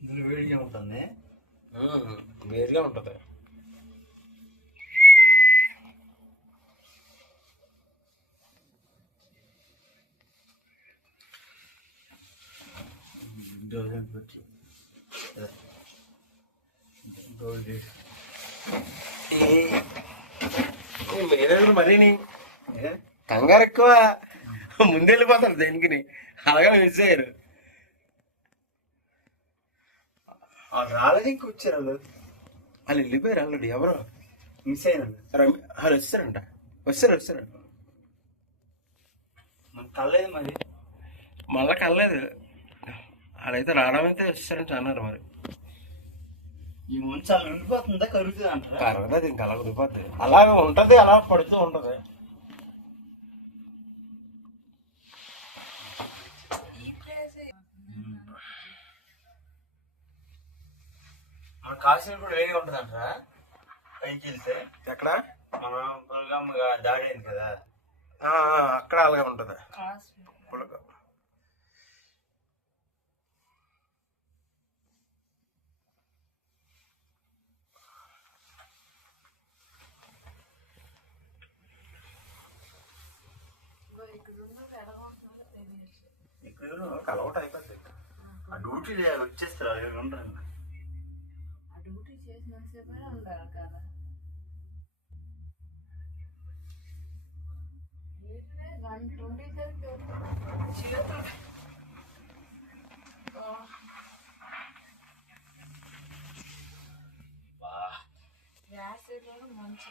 ఇందులో వేడిగా ఉంటుంది, వేడిగా ఉంటుంది. మరీ కంగారు ఎక్కువ, ముందెళ్ళిపోతారు దేనికి, అలాగే మిస్ అయ్యారు. రాలేదు ఇంక వచ్చారు వాళ్ళు వెళ్ళిపోయారు ఆల్రెడీ. ఎవరు మిస్ అయినారు, వాళ్ళు వస్తారంట. వస్తారు మన కలేదు మరి, మళ్ళా కలలేదు. వాళ్ళైతే రావడం అయితే వస్తారని అన్నారు. మరి ఈ మంచి అలా ఉండిపోతుందా, కరుగుతుంది అంటారా? కరగదు, ఇంకా అలా ఉండిపోతుంది. అలాగే ఉంటది, అలా పడుతూ ఉంటది. మన కాశీలో కూడా వేడిగా ఉంటుంది అంటారా పైకి వెళ్తే? ఎక్కడ మన పొలగమ్మగా దాడి అయింది కదా, అక్కడ అలాగే ఉంటది. ఇక్కడ అలవాటు అయిపోతుంది. ఆ డ్యూటీ వచ్చేస్తారు, అక్కడ ఉండరు. డ్యూటీ చేసినంతసేపే ఉండాలి కదా. గంట ఉండేసరికి చేతులు యాసిడ్ మంచి